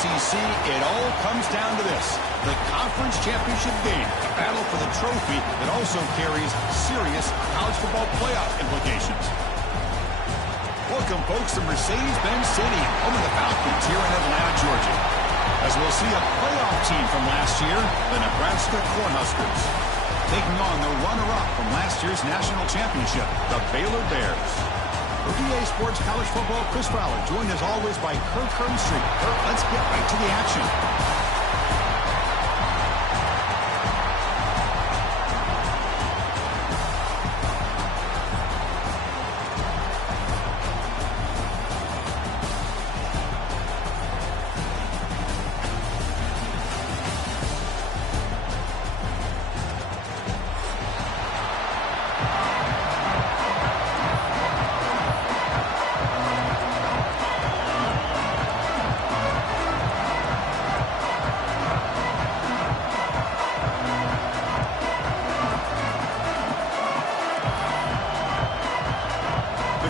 ACC, it all comes down to this. The conference championship game, a battle for the trophy that also carries serious college football playoff implications. Welcome, folks, to Mercedes-Benz Stadium, home of the Falcons here in Atlanta, Georgia. As we'll see a playoff team from last year, the Nebraska Cornhuskers, taking on the runner-up from last year's national championship, the Baylor Bears. For EA Sports College Football, Chris Fowler, joined as always by Kirk Herbstreit. Kirk, let's get right to the action.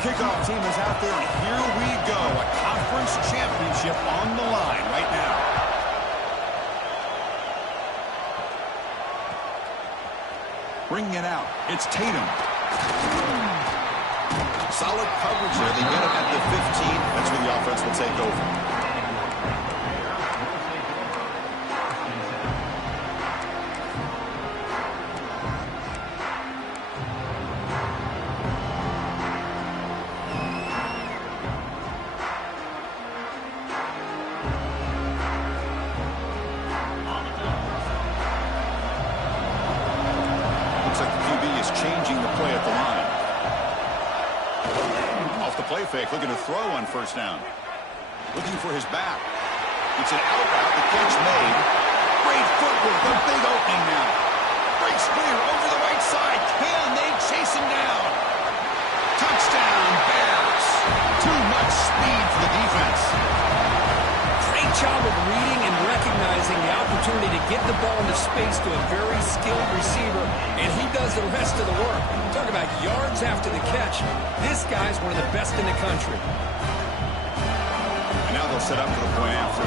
Kickoff team is out there, and here we go. A conference championship on the line right now. Bringing it out. It's Tatum. Solid coverage there. They get him at the 15. That's where the offense will take over. Fake, looking to throw on first down. Looking for his back. It's an out route. The catch made. Great footwork. A big opening now. Breaks clear over the right side. Can they chase him down? Touchdown, Bears. Too much speed for the defense. Great job of reading and recognizing the opportunity to get the ball into space to a very skilled receiver, and he does the rest of the work. Talk about yards after the catch. This guy's one of the best in the country. And now they'll set up for the point after.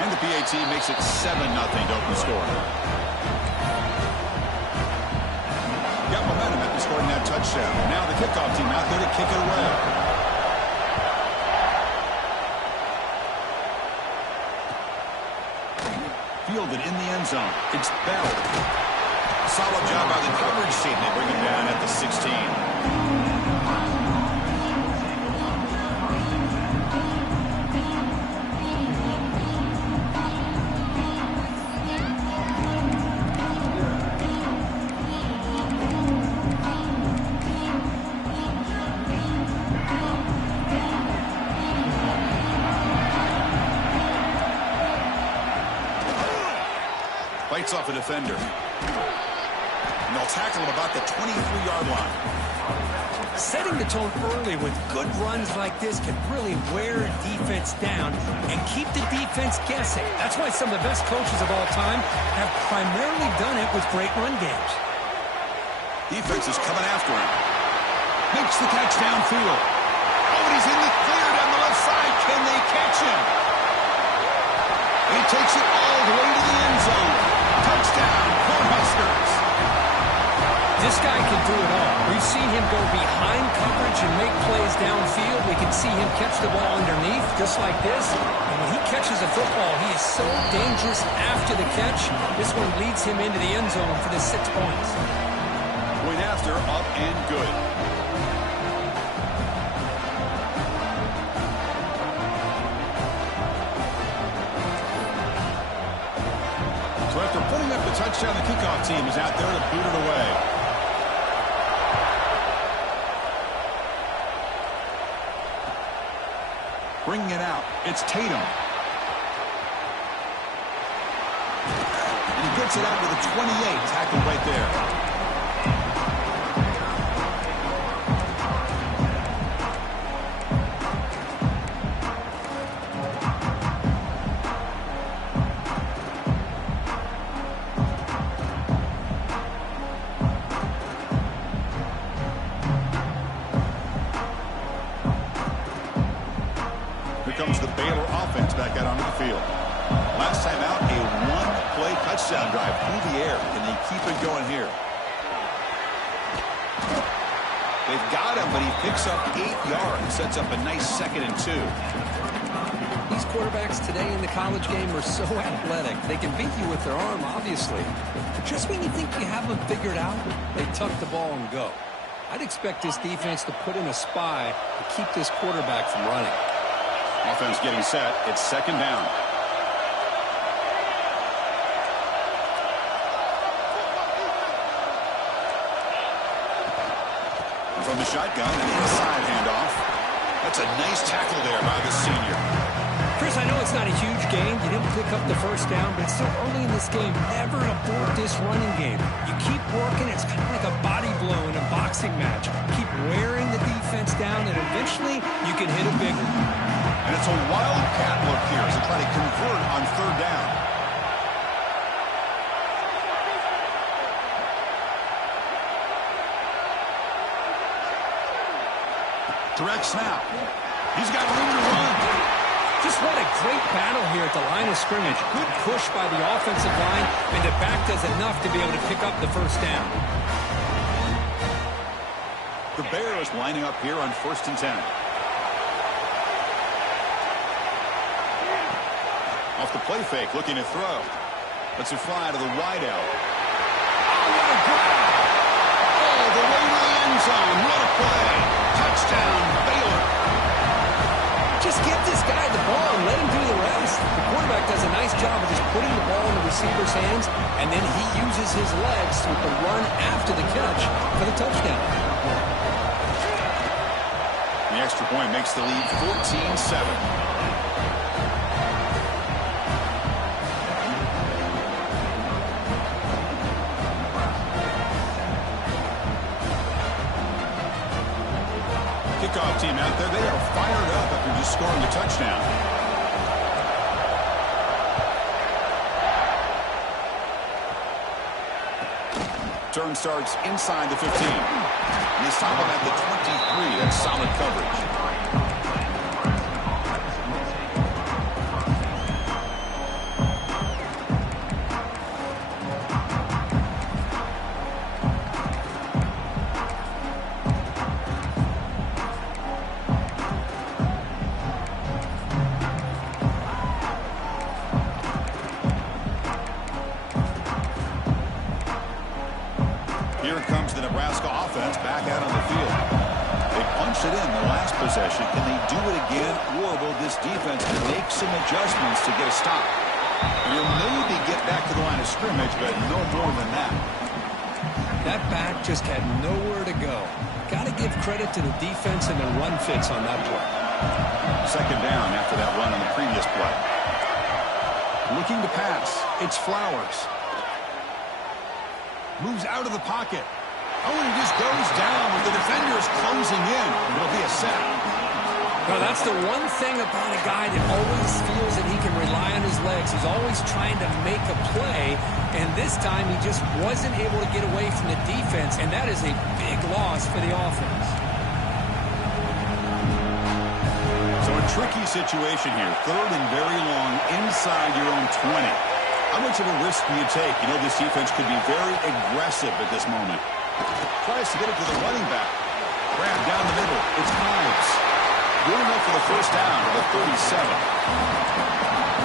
And the PAT makes it 7-0 to open the score. Got momentum after scoring that touchdown. Now the kickoff team out there to kick it away. Fielded in the end zone. It's Bell. Solid job by the coverage team. They bring him down at the 16. Fights off a defender. And they'll tackle him about the 23-yard line. Setting the tone early with good runs like this can really wear a defense down and keep the defense guessing. That's why some of the best coaches of all time have primarily done it with great run games. Defense is coming after him. Makes the catch downfield. Oh, and he's in the clear down the left side. Can they catch him? And he takes it all the way to the end zone. Touchdown, Cornhuskers. This guy can do it all. We've seen him go behind coverage and make plays downfield. We can see him catch the ball underneath, just like this. And when he catches a football, he is so dangerous after the catch. This one leads him into the end zone for the 6 points. Point after, up and good. So after putting up the touchdown, the kickoff team is out there to boot it away. Bringing it out, it's Tatum. And he gets it out to the 28, tackled right there. comes the Baylor offense back out onto the field. Last time out, a one-play touchdown drive through the air. Can they keep it going here? They've got him, but he picks up 8 yards. Sets up a nice 2nd and 2. These quarterbacks today in the college game are so athletic. They can beat you with their arm, obviously. Just when you think you have them figured out, they tuck the ball and go. I'd expect this defense to put in a spy to keep this quarterback from running. Offense getting set. It's 2nd down. From the shotgun, an inside handoff. That's a nice tackle there by the senior. Chris, I know it's not a huge game. You didn't pick up the first down, but it's still early in this game. Never abort this running game. You keep working. It's kind of like a body blow in a boxing match. Keep wearing the defense down, and eventually you can hit a big one. And it's a wildcat look here as they try to convert on 3rd down. Direct snap. He's got room to run. Just what a great battle here at the line of scrimmage. Good push by the offensive line, and the back does enough to be able to pick up the first down. The Bears lining up here on 1st and 10. Off the play fake, looking to throw. Lets it fly to the wide out. Oh, what a grab! Oh, the way to the end zone. What a play! Touchdown, Baylor. Just give this guy the ball and let him do the rest. The quarterback does a nice job of just putting the ball in the receiver's hands, and then he uses his legs with the run after the catch for the touchdown. The extra point makes the lead 14-7. Kickoff team out there, they are fired up after just scoring a touchdown. Turn starts inside the 15. And they stop him at the 23. That's solid coverage. Here comes the Nebraska offense back out on the field. They punched it in the last possession. Can they do it again, or will this defense make some adjustments to get a stop? You'll maybe get back to the line of scrimmage, but no more than that. That back just had nowhere to go. Got to give credit to the defense and the run fits on that play. 2nd down after that run on the previous play. Looking to pass. It's Flowers. Moves out of the pocket. Oh, and he just goes down with the defenders closing in. It'll be a sack. Well, that's the one thing about a guy that always feels that he can rely on his legs. He's always trying to make a play, and this time he just wasn't able to get away from the defense, and that is a big loss for the offense. So a tricky situation here. 3rd and very long inside your own 20. How much of a risk do you take? You know this defense could be very aggressive at this moment. Tries to get it to the running back. Grab down the middle. It's Hives. Good enough for the first down to the 37.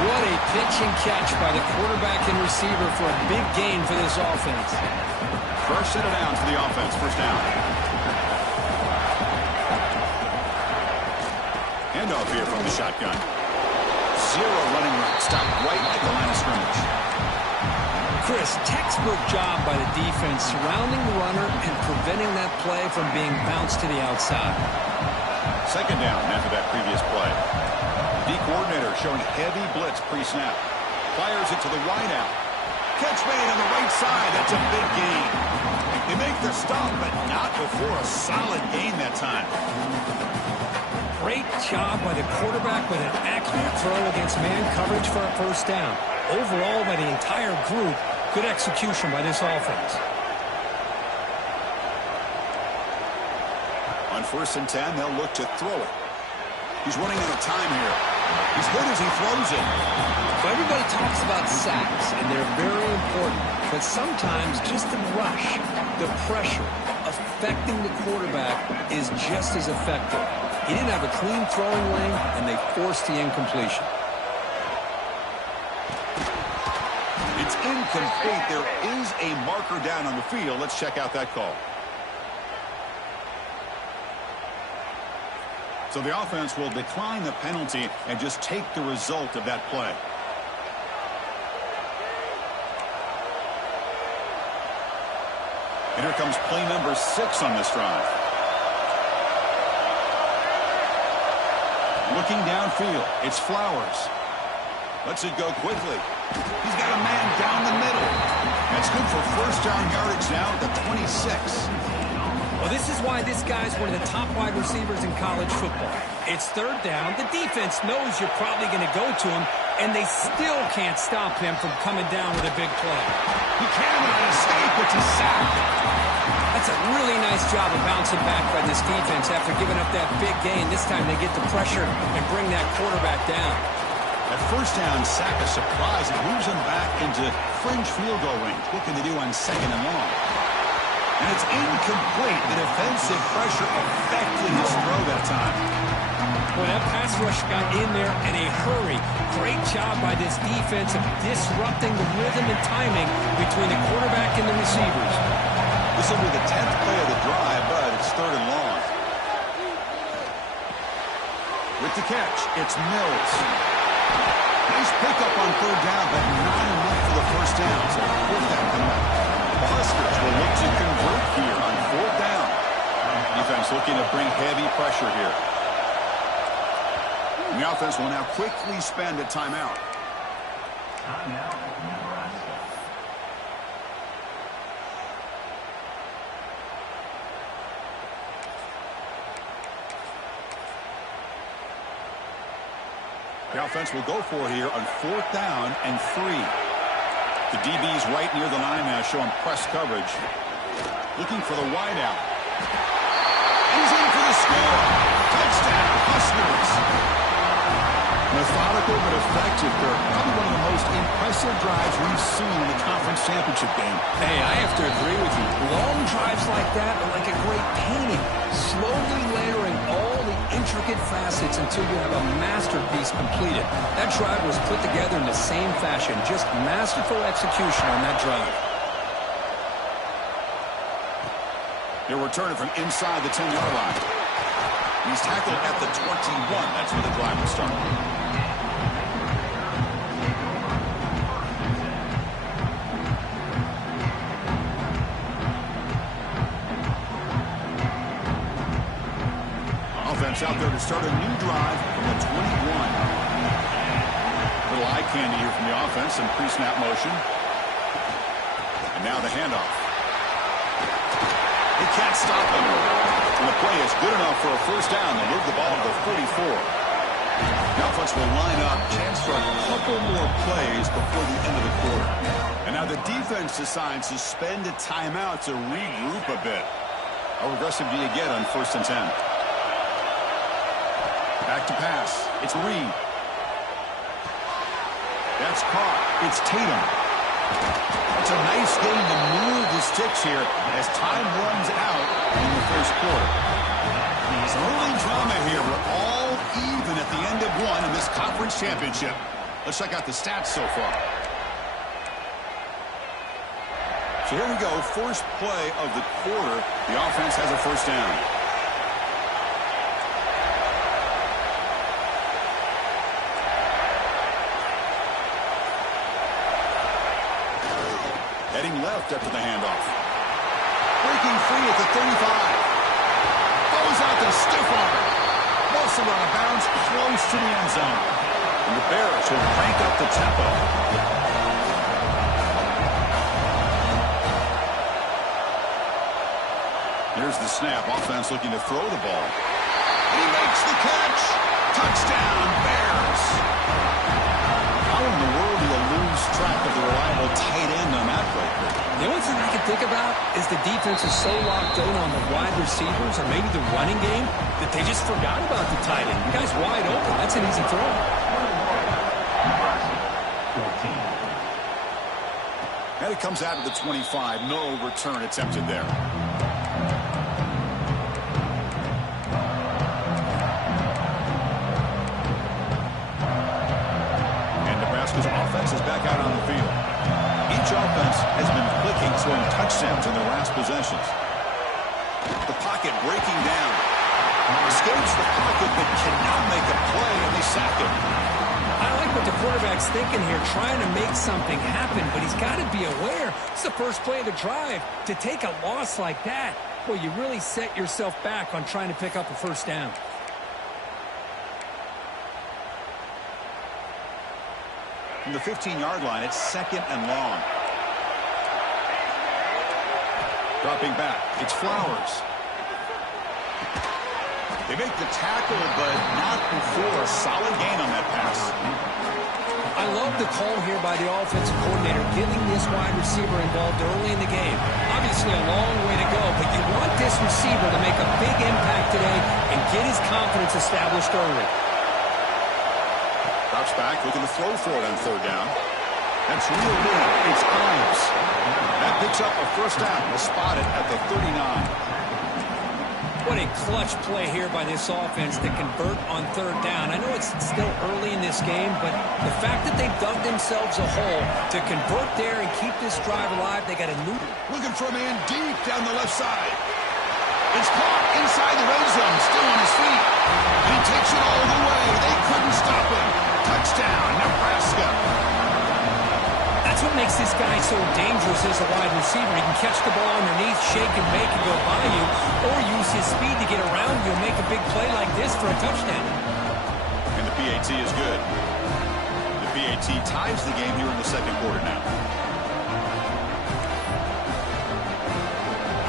What a pitch and catch by the quarterback and receiver for a big gain for this offense. First set of downs for the offense. First down. Handoff here from the shotgun. Zero running route. Stop right at the line of scrimmage. Chris, textbook job by the defense surrounding the runner and preventing that play from being bounced to the outside. 2nd down after that previous play. D coordinator showing heavy blitz pre-snap. Fires it to the wide out. Catch made on the right side. That's a big gain. They make the stop, but not before a solid gain that time. Great job by the quarterback with an accurate throw against man coverage for a first down. Overall, by the entire group, good execution by this offense. On 1st and 10, they'll look to throw it. He's running out of time here. He's good as he throws it. Well, everybody talks about sacks, and they're very important. But sometimes just the rush, the pressure, affecting the quarterback is just as effective. He didn't have a clean throwing lane, and they forced the incompletion. It's incomplete. There is a marker down on the field. Let's check out that call. So the offense will decline the penalty and just take the result of that play. And here comes play number 6 on this drive. Looking downfield, it's Flowers. Lets it go quickly. He's got a man down the middle. That's good for first down yardage now at the 26. Well, this is why this guy's one of the top wide receivers in college football. It's third down. The defense knows you're probably going to go to him, and they still can't stop him from coming down with a big play. He cannot escape. It's a sack. That's a really nice job of bouncing back by this defense after giving up that big gain. This time they get the pressure and bring that quarterback down. That first down sack, a surprise. It moves him back into fringe field goal range. What can they do on 2nd and long? And it's incomplete. The defensive pressure affected his throw that time. Well, that pass rush got in there in a hurry. Great job by this defense of disrupting the rhythm and timing between the quarterback and the receivers. This will be the 10th play of the drive, but it's 3rd and long. With the catch, it's Mills. Nice pickup on 3rd down, but not enough for the first down. So 4th down coming up. The Huskers will look to convert here on 4th down. Defense looking to bring heavy pressure here. And the offense will now quickly spend a timeout. The offense will go for it here on 4th down and 3. The DB's right near the line now, showing press coverage. Looking for the wideout. He's in for the score. Touchdown, Huskers. Methodical but effective, Kirk. Probably one of the most impressive drives we've seen in the conference championship game. Hey, I have to agree with you. Long drives like that are like a great painting. Slowly layering all the intricate facets until you have a masterpiece completed. That drive was put together in the same fashion. Just masterful execution on that drive. They're returning from inside the 10-yard line. He's tackled at the 21. That's where the drive will start. Offense out there to start a new drive from the 21. Little eye candy here from the offense and pre-snap motion. And now the handoff. He can't stop him. And the play is good enough for a first down. They'll move the ball to the 44. The offense will line up. Chance for a couple more plays before the end of the quarter. And now the defense decides to spend a timeout to regroup a bit. How aggressive do you get on 1st and 10? Back to pass. It's Reed. That's caught. It's Tatum. It's a nice game to move the sticks here as time runs out in the first quarter. Some early drama here. We're all even at the end of one in this conference championship. Let's check out the stats so far. So here we go. First play of the quarter. The offense has a first down. Heading left after the handoff. Breaking free at the 35. Throws out the stiff arm. Also out of bounds, close to the end zone. And the Bears will crank up the tempo. Here's the snap. Offense looking to throw the ball. He makes the catch. Touchdown, Bears. How in the world do you lose track of the reliable tight end on that play? The only thing I can think about is the defense is so locked in on the wide receivers or maybe the running game that they just forgot about the tight end. The guy's wide open. That's an easy throw. comes out of the 25. No return attempted there. And Nebraska's offense is back out on the field. Each offense has been clicking, scoring touchdowns in their last possessions. The pocket breaking down. Escapes the pocket but cannot make a play, and they sack him. I like what the quarterback's thinking here, trying to make something happen, but he's got to be aware. It's the first play of the drive. To take a loss like that, well, you really set yourself back on trying to pick up a first down. From the 15-yard line, it's 2nd and long. Dropping back, it's Flowers. They make the tackle, but not before a solid gain on that pass. I love the call here by the offensive coordinator, getting this wide receiver involved early in the game. Obviously a long way to go, but you want this receiver to make a big impact today and get his confidence established early. Drops back, looking to throw for it on 3rd down. That's reeled in. It's Ives. That picks up a first down. We'll spot it at the 39. What a clutch play here by this offense to convert on 3rd down. I know it's still early in this game, but the fact that they've dug themselves a hole to convert there and keep this drive alive, they got a new... Looking for a man deep down the left side. It's caught inside the red zone, still on his feet. And he takes it all the way. They couldn't stop him. Touchdown, Nebraska. That's what makes this guy so dangerous as a wide receiver. He can catch the ball underneath, shake and bake and go by you, or use his speed to get around you and make a big play like this for a touchdown. And the PAT is good. The PAT ties the game here in the 2nd quarter now.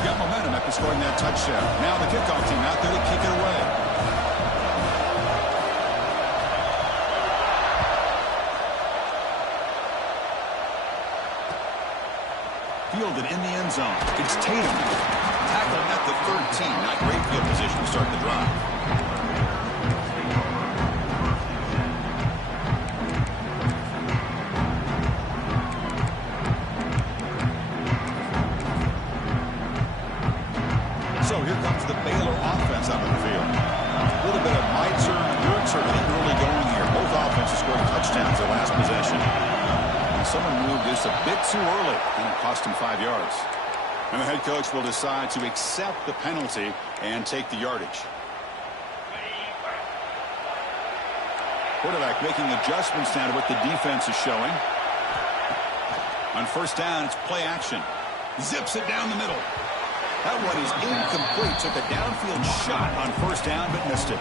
Got momentum after scoring that touchdown. Now the kickoff team out there to kick it away. Fielded in the end zone. It's Tatum. Tackled at the 13. Not great field position to start the drive. So here comes the Baylor offense out on the field. A little bit of my turn, your turn in the early going here. Both offenses scoring touchdowns their last possession. Someone moved this a bit too early, and it cost him 5 yards. And the head coach will decide to accept the penalty and take the yardage. Quarterback making adjustments now to what the defense is showing. On 1st down, it's play action. Zips it down the middle. That one is incomplete. Took a downfield shot on 1st down, but missed it.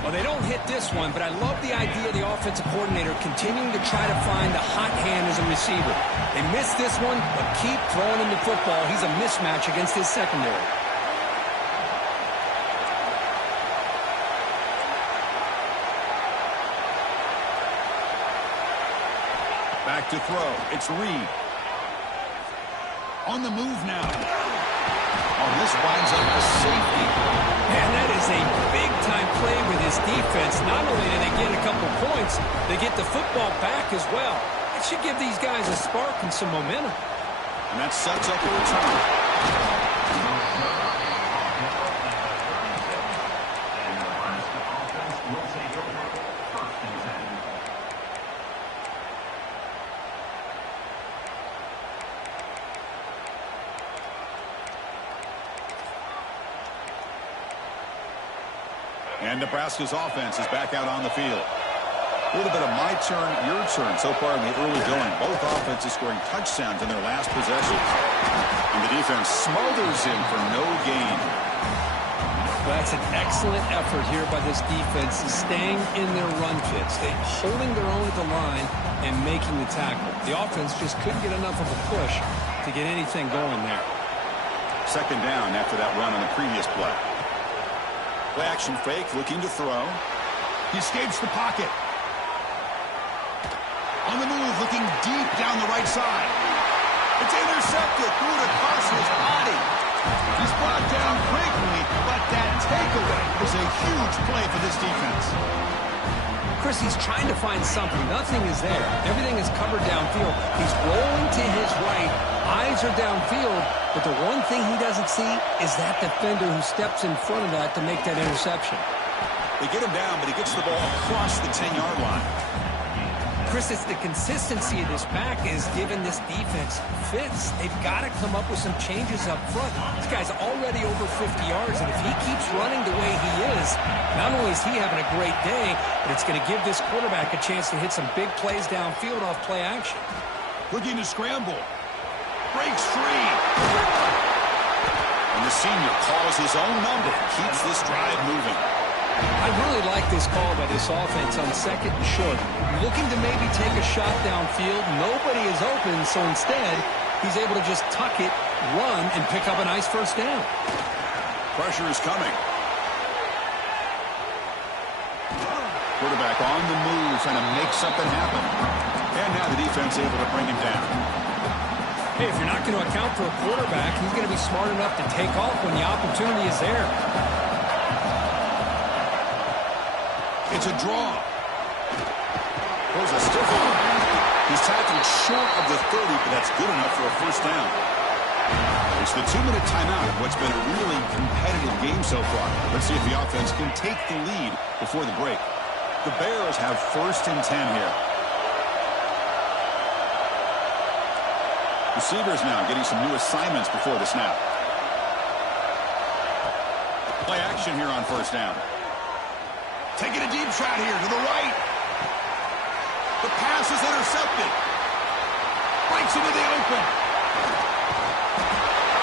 Well, they don't hit this one, but I love the idea of the offensive coordinator continuing to try to find the hot hand as a receiver. They missed this one, but keep throwing him the football. He's a mismatch against his secondary. Back to throw. It's Reed. On the move now. Oh, this winds up a safety. Man, that is a big-time play with his defense. Not only do they get a couple points, they get the football back as well. It should give these guys a spark and some momentum. And that sets up a return. And Nebraska's offense is back out on the field. A little bit of my turn, your turn so far in the early going. Both offenses scoring touchdowns in their last possessions. And the defense smothers him for no gain. That's an excellent effort here by this defense, staying in their run fits. They're holding their own at the line and making the tackle. The offense just couldn't get enough of a push to get anything going there. 2nd down after that run on the previous play. Play action fake, looking to throw. He escapes the pocket. On the move, looking deep down the right side. It's intercepted, threw it across his body. He's brought down quickly, but that takeaway is a huge play for this defense. Chris, he's trying to find something. Nothing is there. Everything is covered downfield. He's rolling to his right. Eyes are downfield. But the one thing he doesn't see is that defender who steps in front of that to make that interception. They get him down, but he gets the ball across the 10-yard line. Chris, it's the consistency of this back is giving this defense fits. They've got to come up with some changes up front. This guy's already over 50 yards, and if he keeps running the way he is, not only is he having a great day, but it's going to give this quarterback a chance to hit some big plays downfield off play action. Looking to scramble. Breaks free. And the senior calls his own number, keeps this drive moving. I really like this call by this offense on 2nd and short. Looking to maybe take a shot downfield. Nobody is open, so instead, he's able to just tuck it, run, and pick up a nice first down. Pressure is coming. Quarterback on the move, trying to make something happen. And now the defense able to bring him down. Hey, if you're not going to account for a quarterback, he's going to be smart enough to take off when the opportunity is there. It's a draw. Throws a stiff one. He's tackled short of the 30, but that's good enough for a first down. It's the 2-minute timeout of what's been a really competitive game so far. Let's see if the offense can take the lead before the break. The Bears have 1st and 10 here. Receivers now getting some new assignments before the snap. Play action here on first down. Taking a deep shot here to the right. The pass is intercepted. Breaks into the open.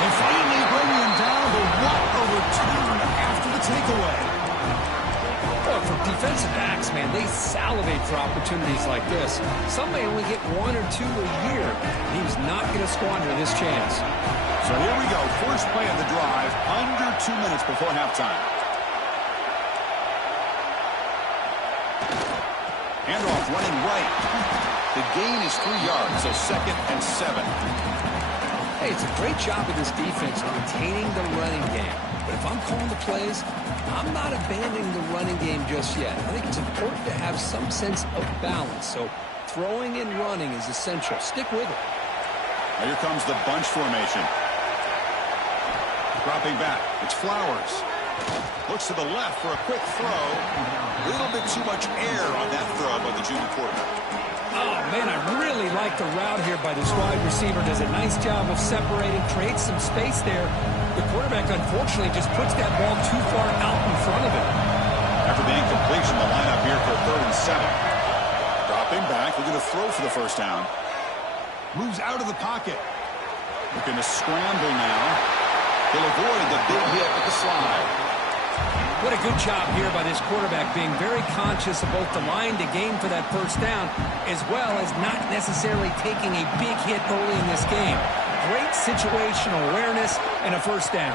And finally bringing him down, but what a return after the takeaway. Well, for defensive backs, man, they salivate for opportunities like this. Some may only get 1 or 2 a year. He was not going to squander this chance. So here we go. First play of the drive, under 2 minutes before halftime. Handoff running right. The gain is 3 yards, so 2nd and 7. Hey, it's a great job of this defense containing the running game. But if I'm calling the plays, I'm not abandoning the running game just yet. I think it's important to have some sense of balance. So throwing and running is essential. Stick with it. Now here comes the bunch formation. Dropping back. It's Flowers. Looks to the left for a quick throw. A little bit too much air on that throw by the junior quarterback. Oh, man, I really like the route here by this wide receiver. Does a nice job of separating, creates some space there. The quarterback, unfortunately, just puts that ball too far out in front of him. After the incompletion, the lineup here for 3rd and 7. Dropping back, looking to throw for the first down. Moves out of the pocket. Looking to scramble now. He'll avoid the big hit with the slide. What a good job here by this quarterback, being very conscious of both the line to gain for that first down, as well as not necessarily taking a big hit early in this game. Great situational awareness and a first down.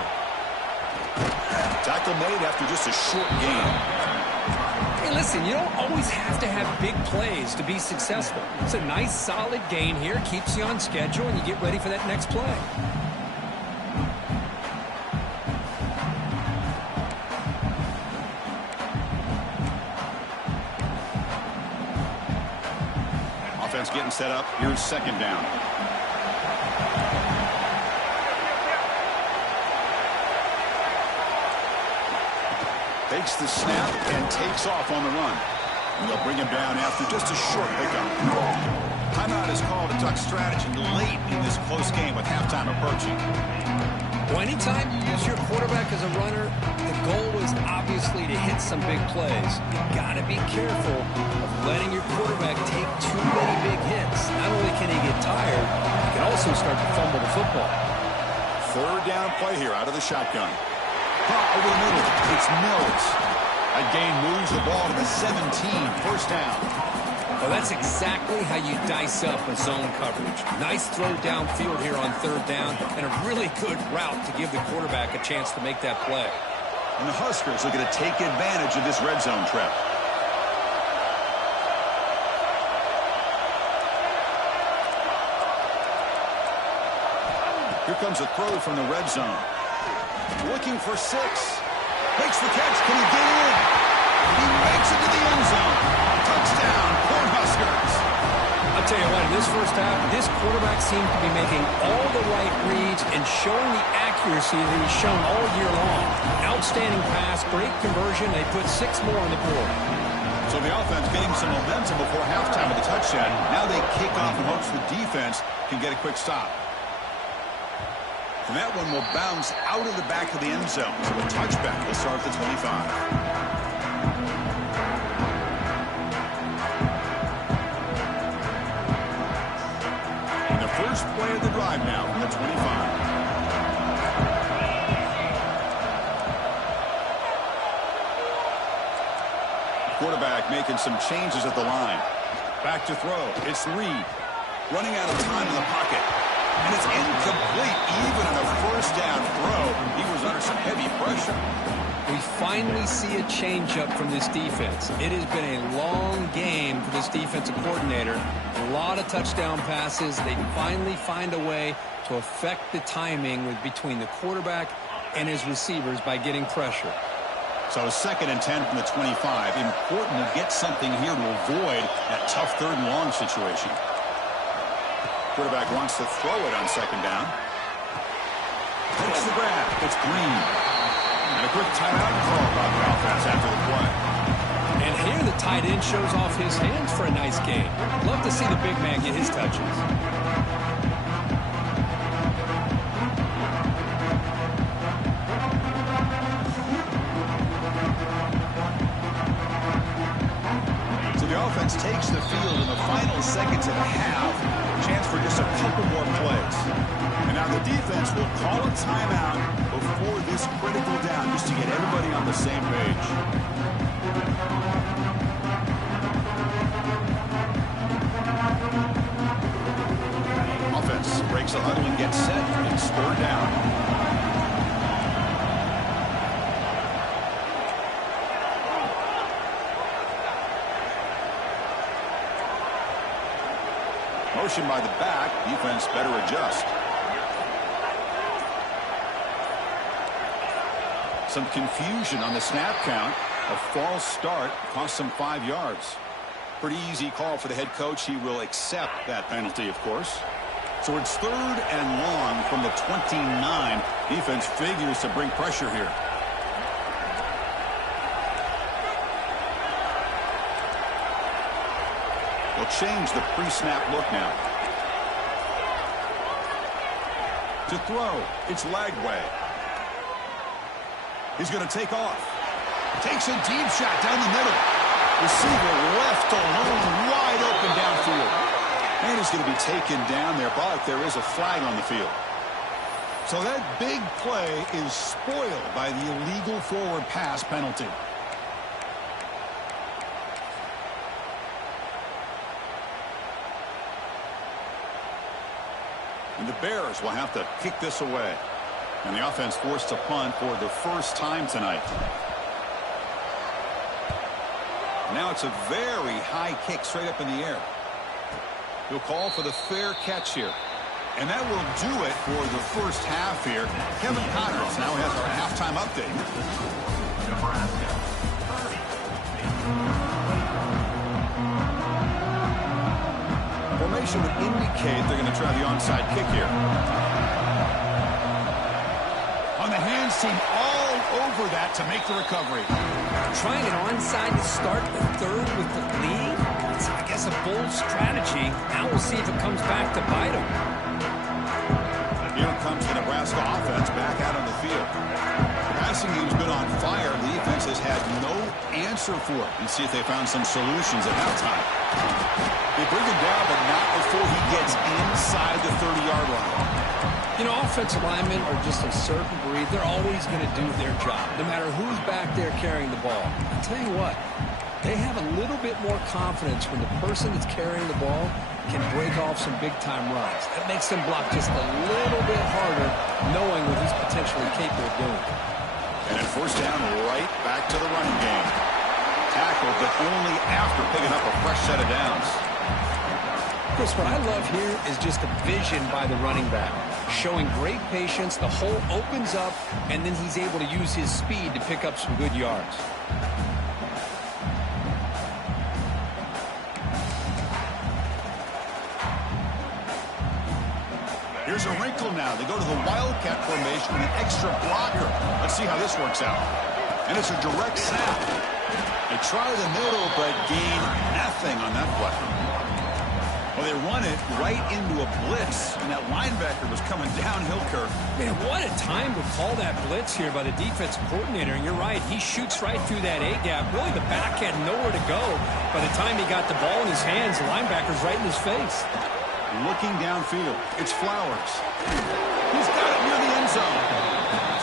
Tackle made after just a short gain. Hey, listen, you don't always have to have big plays to be successful. It's a nice, solid gain here, keeps you on schedule, and you get ready for that next play. Offense getting set up. Here's 2nd down. Takes the snap and takes off on the run. And they'll bring him down after just a short pickup. Timeout is called to duck strategy late in this close game with halftime approaching. Well, anytime you use your quarterback as a runner, the goal is obviously to hit some big plays. You've got to be careful of letting your quarterback take too many big hits. Not only can he get tired, he can also start to fumble the football. 3rd down play here out of the shotgun. Over the middle, it's Mills. That gain moves the ball to the 17, first down. Well, that's exactly how you dice up a zone coverage. Nice throw downfield here on 3rd down, and a really good route to give the quarterback a chance to make that play. And the Huskers looking to take advantage of this red zone trap. Here comes a throw from the red zone. Looking for 6. Makes the catch. Can he get in? He makes it to the end zone. first half, this quarterback seemed to be making all the right reads and showing the accuracy that he's shown all year long. Outstanding pass, great conversion. They put 6 more on the board. So the offense getting some momentum before halftime with a touchdown. Now they kick off in hopes the defense can get a quick stop. And that one will bounce out of the back of the end zone. So a touchback will start at the 25. First play of the drive now from the 25. Quarterback making some changes at the line. Back to throw. It's Reed. Running out of time in the pocket. And it's incomplete. Even in a first down throw, he was under some heavy pressure. We finally see a changeup from this defense. It has been a long game for this defensive coordinator. A lot of touchdown passes. They finally find a way to affect the timing between the quarterback and his receivers by getting pressure. So 2nd and 10 from the 25. Important to get something here to avoid that tough 3rd and long situation. Quarterback wants to throw it on 2nd down. Takes the grab. It's Green. And a quick timeout call by the offense after the play. And here the tight end shows off his hands for a nice game. Love to see the big man get his touches. So the offense takes the field in the final seconds of the half. Chance for just a couple more plays. And now the defense will call a timeout before this critical down just to get everybody on the same page. Offense breaks the huddle and gets set. It's 3rd down. Motion by the back. Defense better adjust. Some confusion on the snap count. A false start cost them 5 yards. Pretty easy call for the head coach. He will accept that penalty, of course. So it's 3rd and long from the 29. Defense figures to bring pressure here. They'll change the pre-snap look now. To throw, it's Lagway. He's going to take off. Takes a deep shot down the middle. Receiver left alone, wide open downfield. And he's going to be taken down there, but there is a flag on the field. So that big play is spoiled by the illegal forward pass penalty. And the Bears will have to kick this away. And the offense forced to punt for the first time tonight. Now it's a very high kick straight up in the air. He'll call for the fair catch here. And that will do it for the first half here. Kevin Connors now has our halftime update. Formation would indicate they're going to try the onside kick here. On the hands team all over that to make the recovery. Trying an onside to start the 3rd with the lead. It's, I guess, a bold strategy. Now we'll see if it comes back to bite them. Here comes the Nebraska offense back out on the field. The passing game's been on fire. The defense has had no answer for it. And see if they found some solutions at halftime. They bring him down, but not before he gets inside the 30-yard line. You know, offensive linemen are just a certain breed. They're always going to do their job, no matter who's back there carrying the ball. I'll tell you what, they have a little bit more confidence when the person that's carrying the ball can break off some big-time runs. That makes them block just a little bit harder, knowing what he's potentially capable of doing. And at first down, right back to the running game. Tackled, but only after picking up a fresh set of downs. Chris, what I love here is just a vision by the running back. Showing great patience, the hole opens up, and then he's able to use his speed to pick up some good yards. Here's a wrinkle now. They go to the Wildcat formation with an extra blocker. Let's see how this works out. And it's a direct snap. They try the middle, but gain nothing on that play. Well, they run it right into a blitz, and that linebacker was coming downhill, Kirk. Man, what a time to call that blitz here by the defense coordinator. And you're right, he shoots right through that A-gap. Really, the back had nowhere to go. By the time he got the ball in his hands, the linebacker's right in his face. Looking downfield, it's Flowers. He's got it near the end zone.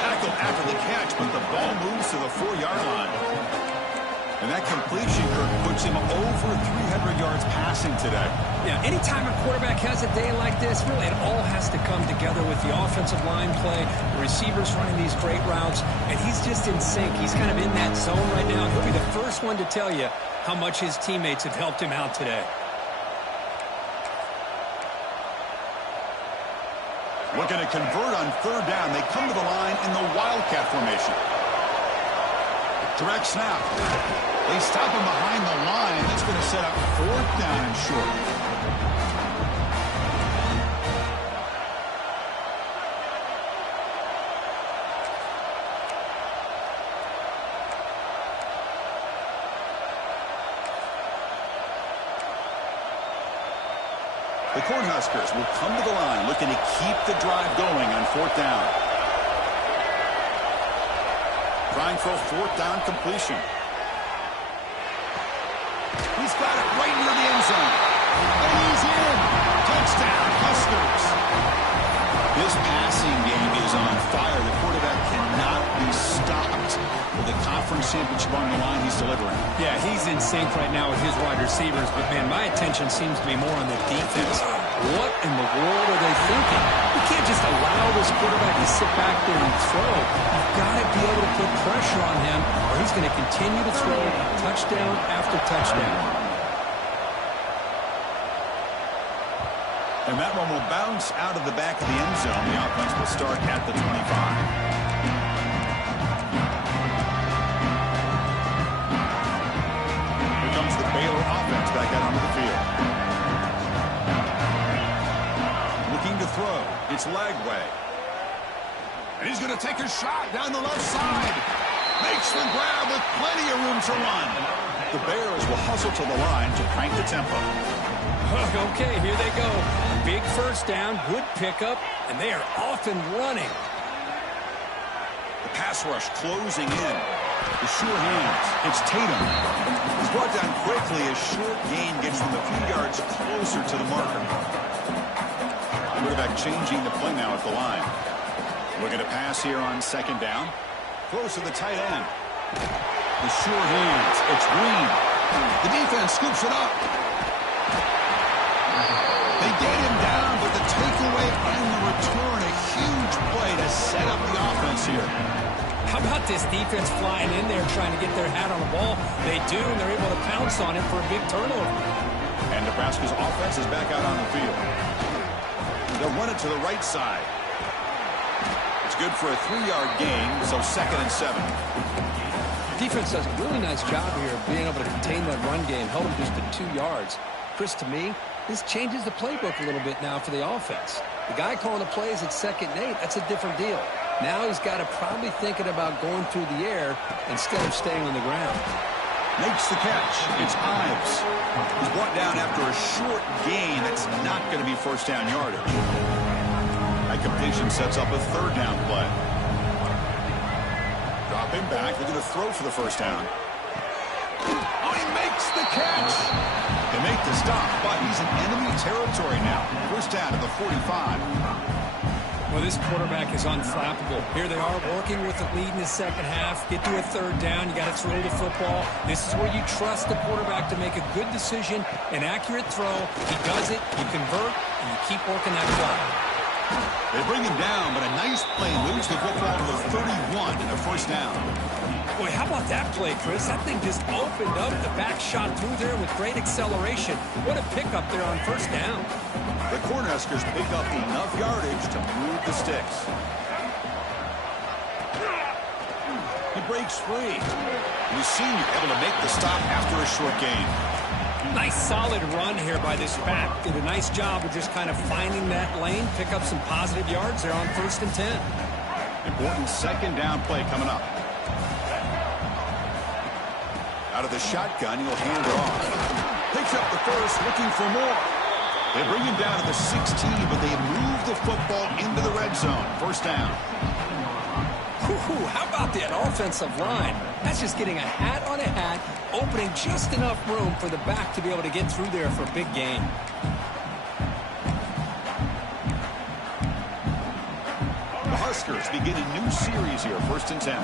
Tackled after the catch, but the ball moves to the 4-yard line. And that completion, Kirk, puts him over 300 yards passing today. Yeah, anytime a quarterback has a day like this, really it all has to come together with the offensive line play, the receivers running these great routes, and he's just in sync. He's kind of in that zone right now. He'll be the first one to tell you how much his teammates have helped him out today. Looking to convert on 3rd down. They come to the line in the Wildcat formation. Direct snap. They stop him behind the line. That's going to set up 4th down and short. The Cornhuskers will come to the line looking to keep the drive going on 4th down. Trying for a 4th down completion. He's got it right near the end zone. And he's in. Touchdown, Huskers. This passing game is on fire. The quarterback cannot be stopped. With the conference championship on the line, he's delivering. Yeah, he's in sync right now with his wide receivers. But, man, my attention seems to be more on the defense. What in the world are they thinking? You can't just allow this quarterback to sit back there and throw. You've got to be able to put pressure on him, or he's going to continue to throw touchdown after touchdown. And that one will bounce out of the back of the end zone. The offense will start at the 25. Here comes the Baylor offense back out onto the field. Looking to throw. It's Lagway. And he's going to take a shot down the left side. Makes the grab with plenty of room to run. The Bears will hustle to the line to crank the tempo. Okay, here they go. Big 1st down, good pickup, and they are off and running. The pass rush closing in. The sure hands. It's Tatum. He's brought down quickly as short gain gets them a few yards closer to the marker. Quarterback changing the play now at the line. Looking to pass here on 2nd down. Close to the tight end. The sure hands. It's Green. The defense scoops it up. They get him down, but the takeaway and the return, a huge play to set up the offense here. How about this defense flying in there trying to get their hat on the ball? They do, and they're able to pounce on it for a big turnover. And Nebraska's offense is back out on the field. They'll run it to the right side. It's good for a 3-yard gain, so 2nd and 7. Defense does a really nice job here of being able to contain that run game, held them just to 2 yards. Chris, to me, this changes the playbook a little bit now for the offense. The guy calling the plays at 2nd and 8, that's a different deal. Now he's got to probably thinking about going through the air instead of staying on the ground. Makes the catch. It's Ives. He's brought down after a short gain. That's not going to be 1st down yardage. That completion sets up a 3rd down play. Dropping back, looking to throw for the 1st down. Oh, he makes the catch. They make the stop, but he's in enemy territory now. 1st down to the 45. Well, this quarterback is unflappable. Here they are working with the lead in the 2nd half. Get to a 3rd down. You got to throw the football. This is where you trust the quarterback to make a good decision, an accurate throw. He does it, you convert, and you keep working that clock. They bring him down, but a nice play moves the football to the 31 and a 1st down. Boy, how about that play, Chris? That thing just opened up. The back shot through there with great acceleration. What a pickup there on 1st down. The Cornhuskers pick up enough yardage to move the sticks. He breaks free. He's seen able to make the stop after a short gain. Nice solid run here by this back. Did a nice job of just kind of finding that lane, pick up some positive yards there on 1st and 10. Important second down play coming up. Out of the shotgun, he'll hand it off. Picks up the first, looking for more. They bring him down to the 16, but they move the football into the red zone. 1st down. Ooh, how about that offensive line? That's just getting a hat on a hat, opening just enough room for the back to be able to get through there for a big gain. The Huskers begin a new series here, 1st and 10.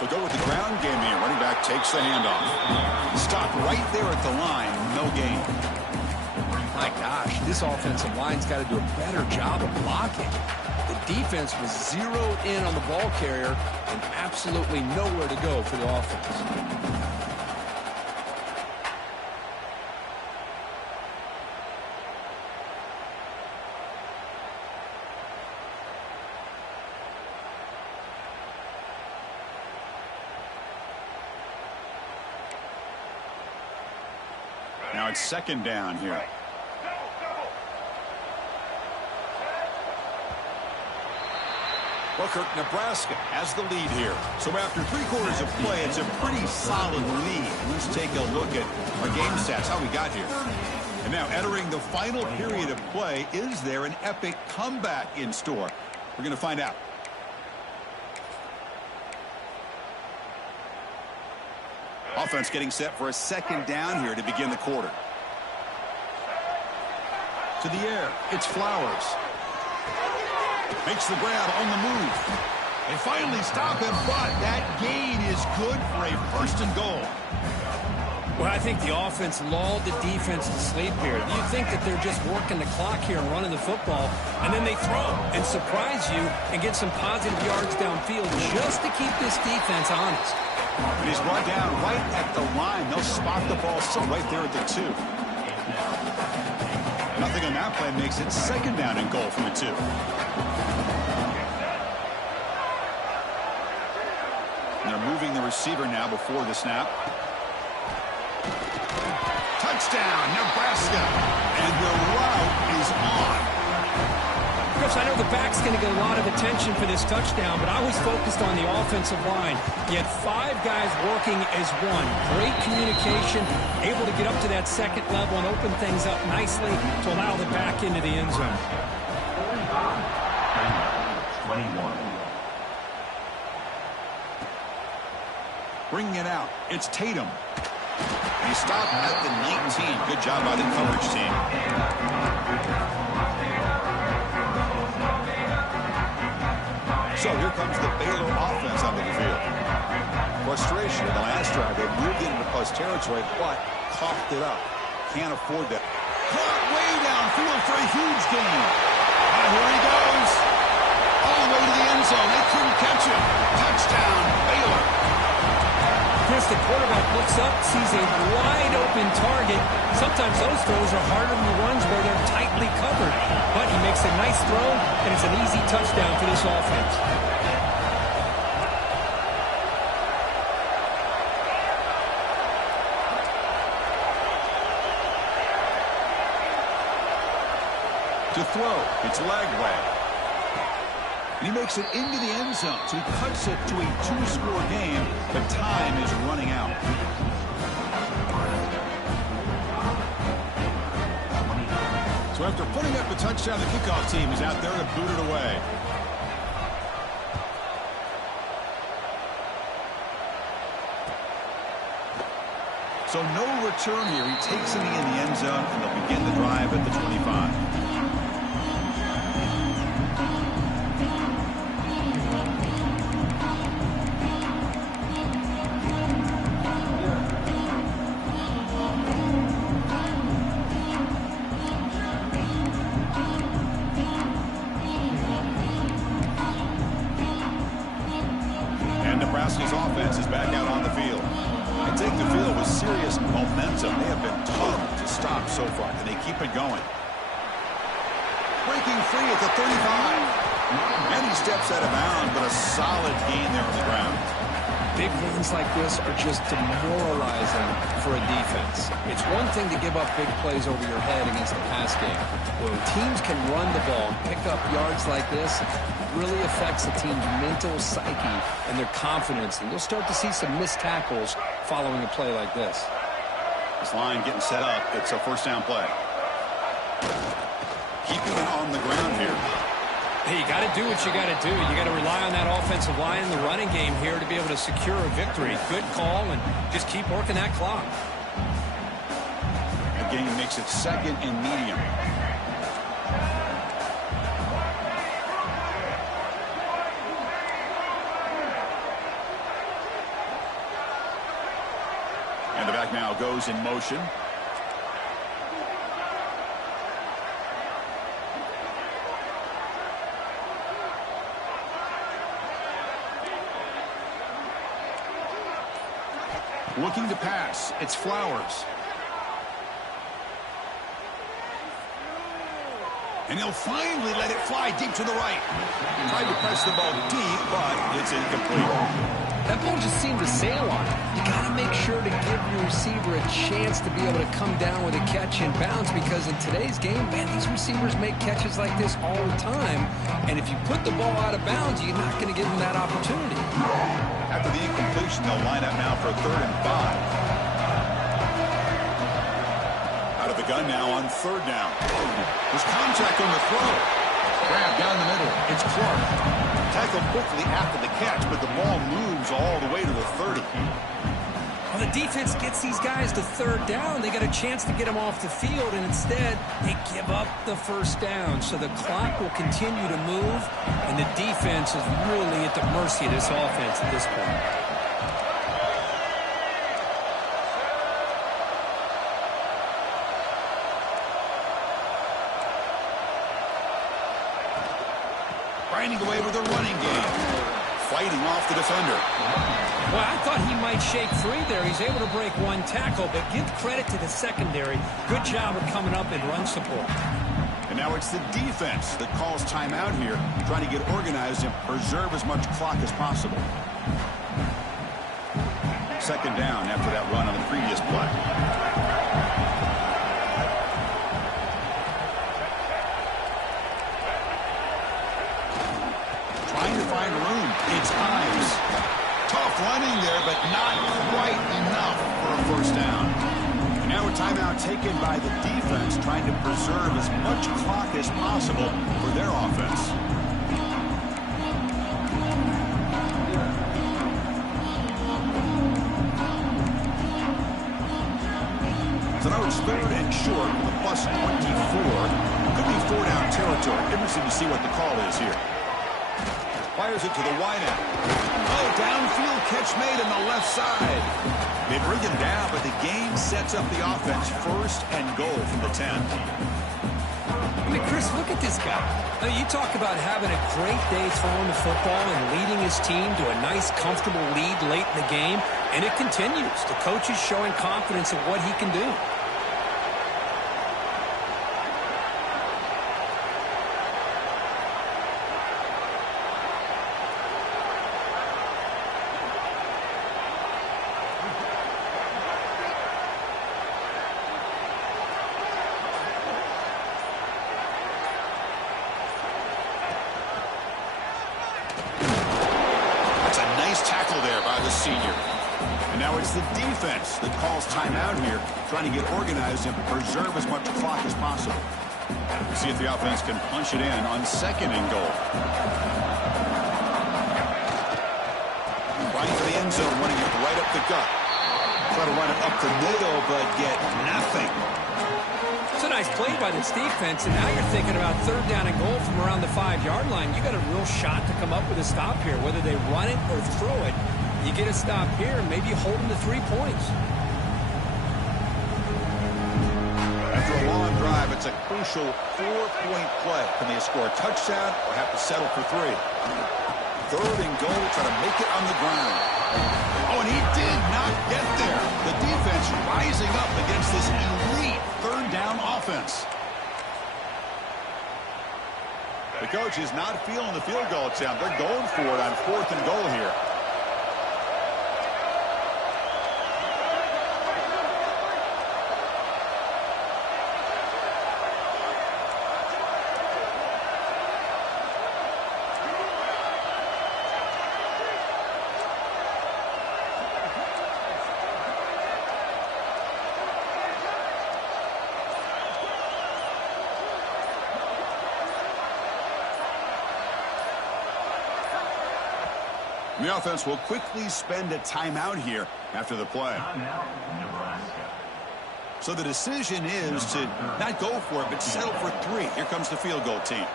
They'll go with the ground game here. Running back takes the handoff. Stop right there at the line. No gain. My gosh, this offensive line's got to do a better job of blocking. The defense was zeroed in on the ball carrier and absolutely nowhere to go for the offense. Now it's 2nd down here. Well, Kirk, Nebraska has the lead here. So after 3 quarters of play, it's a pretty solid lead. Let's take a look at our game stats, how we got here. And now entering the final period of play, is there an epic comeback in store? We're going to find out. Offense getting set for a 2nd down here to begin the quarter. To the air, it's Flowers. Makes the grab on the move. They finally stop him, but that gain is good for a 1st and goal. Well, I think the offense lulled the defense to sleep here. You think that they're just working the clock here and running the football, and then they throw and surprise you and get some positive yards downfield just to keep this defense honest. And he's brought down right at the line. They'll spot the ball so right there at the 2. Nothing on that play makes it 2nd down and goal from the 2. And they're moving the receiver now before the snap. Touchdown, Nebraska. And the route is on. Chris, I know the back's going to get a lot of attention for this touchdown, but I was focused on the offensive line. You had 5 guys working as one. Great communication, able to get up to that 2nd level and open things up nicely to allow the back into the end zone. 21. Bringing it out, it's Tatum. He stopped at the 19. Good job by the coverage team. So here comes the Baylor offense onto the field. Frustration in the last drive. They moved into plus territory, but coughed it up. Can't afford that. Caught way downfield for a huge gain. And here he goes. All the way to the end zone. They couldn't catch him. Touchdown, Baylor. Chris, the quarterback looks up, sees a wide-open target. Sometimes those throws are harder than the ones where they're tightly covered. But he makes a nice throw, and it's an easy touchdown for this offense. To throw, it's Lagway. And he makes it into the end zone, so he cuts it to a 2-score game, but time is running out. So after putting up the touchdown, the kickoff team is out there to boot it away. So no return here. He takes it in the end zone, and they'll begin the drive at the 25. Nebraska's offense is back out on the field. I take the field with serious momentum. They have been tough to stop so far. Can they keep it going? breaking free at the 35. And he steps out of bounds, but a solid gain there on the ground. Big runs like this are just demoralizing for a defense. It's one thing to give up big plays over your head against the pass game. When teams can run the ball and pick up yards like this, it really affects the team's mental psyche and their confidence. And you'll start to see some missed tackles following a play like this. This line getting set up. It's a first down play. Keeping it on the ground here. Hey, you got to do what you got to do. You got to rely on that offensive line and the running game here to be able to secure a victory. Good call, and just keep working that clock. The game makes it second and medium. And the back now goes in motion. Looking to pass. It's Flowers. And he'll finally let it fly deep to the right. Tried to press the ball deep, but it's incomplete. That ball just seemed to sail on it. You got to make sure to give your receiver a chance to be able to come down with a catch and bounce, because in today's game, man, these receivers make catches like this all the time. And if you put the ball out of bounds, you're not going to give them that opportunity. After the incompletion, they'll line up now for 3rd and 5. Out of the gun now on 3rd down. There's contact on the throw. Grab down the middle. It's Clark. Tackled quickly after the catch, but the ball moves all the way to the 30. Well, the defense gets these guys to 3rd down. They got a chance to get them off the field, and instead they give up the 1st down. So the clock will continue to move, and the defense is really at the mercy of this offense at this point. Grinding away with a running game. Fighting off the defender. Well, I thought he might shake free there. He's able to break one tackle, but give credit to the secondary. Good job of coming up and run support. And now it's the defense that calls timeout here, trying to get organized and preserve as much clock as possible. 2nd down after that run on the previous play. Trying to find room. It's Ives. Tough running there, but not quite enough for a 1st down. And now a timeout taken by the defense, trying to preserve as much clock as possible for their offense. So now it's 3rd and short with a +24. Could be 4-down territory. Interesting to see what the call is here. Fires it to the wideout. Oh, downfield catch made on the left side. They bring him down, but the game sets up the offense 1st and goal from the 10. I mean, Chris, look at this guy. You talk about having a great day throwing the football and leading his team to a nice, comfortable lead late in the game, and it continues. The coach is showing confidence in what he can do. Senior. And now it's the defense that calls timeout here, trying to get organized and preserve as much clock as possible. We'll see if the offense can punch it in on 2nd and goal. Running for the end zone, running it right up the gut. Try to run it up the middle, but get nothing. It's a nice play by this defense, and now you're thinking about 3rd down and goal from around the 5-yard line. You got a real shot to come up with a stop here, whether they run it or throw it. You get a stop here, and maybe hold them to 3 points. After a long drive, it's a crucial 4-point play. Can they score a touchdown or have to settle for 3? 3rd and goal, try to make it on the ground. Oh, and he did not get there. The defense rising up against this elite 3rd down offense. The coach is not feeling the field goal attempt. They're going for it on 4th and goal here. The offense will quickly spend a timeout here after the play. So the decision is to not go for it, but settle for 3. Here comes the field goal team.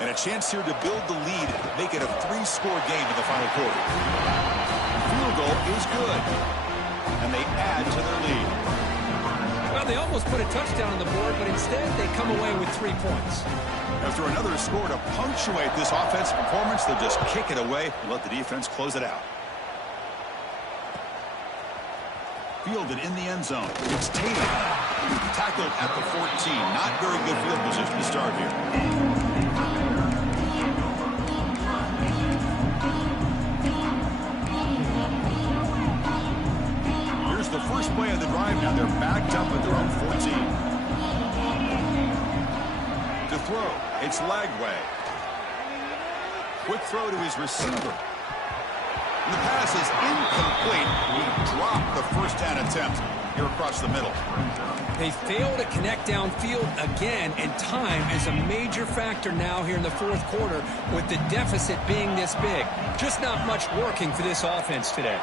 And a chance here to build the lead, make it a 3-score game in the final quarter. Field goal is good. And they add to their lead. Well, they almost put a touchdown on the board, but instead they come away with 3 points. After another score to punctuate this offensive performance, they'll just kick it away and let the defense close it out. Fielded in the end zone. It's Tatum. Tackled at the 14. Not very good field position to start here. Here's the first play of the drive. Now they're backed up at their own 14. To throw, it's Lagway. Quick throw to his receiver. And the pass is incomplete. He dropped the first down attempt here across the middle. They fail to connect downfield again, and time is a major factor now here in the 4th quarter with the deficit being this big. Just not much working for this offense today.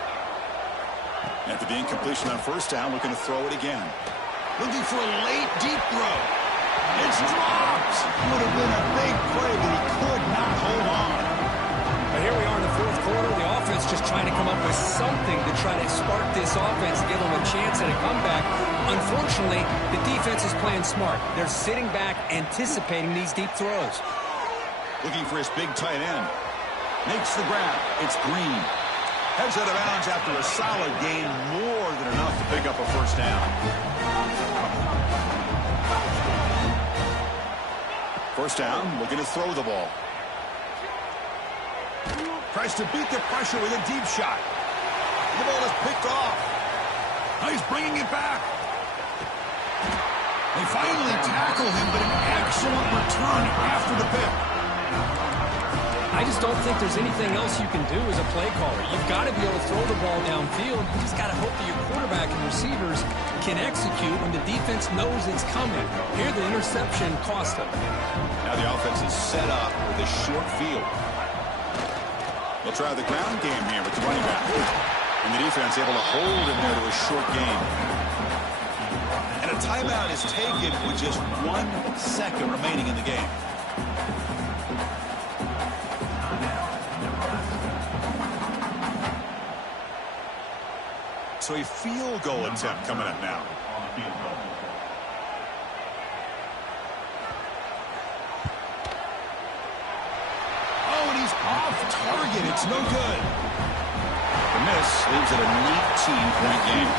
After the incompletion on first down, looking to throw it again. Looking for a late deep throw. It's dropped. Would have been a big play, but he could not hold on. But here we are in the 4th quarter. The offense just trying to come up with something to try to spark this offense, give them a chance at a comeback. Unfortunately, the defense is playing smart. They're sitting back, anticipating these deep throws. Looking for his big tight end. Makes the grab. It's Green. Heads out of bounds after a solid gain, more than enough to pick up a first down. First down, looking to throw the ball. Tries to beat the pressure with a deep shot. The ball is picked off. Now he's bringing it back. They finally tackle him, but an excellent return after the pick. I just don't think there's anything else you can do as a play caller. You've got to be able to throw the ball downfield. You just got to hope that your quarterback and receivers can execute when the defense knows it's coming. Here, the interception cost them. Now the offense is set up with a short field. They'll try the ground game here with the running back. And the defense able to hold him there to a short gain. And a timeout is taken with just 1 second remaining in the game. So a field goal attempt coming up now. Oh, and he's off target. It's no good. The miss leaves it a neat team-point game.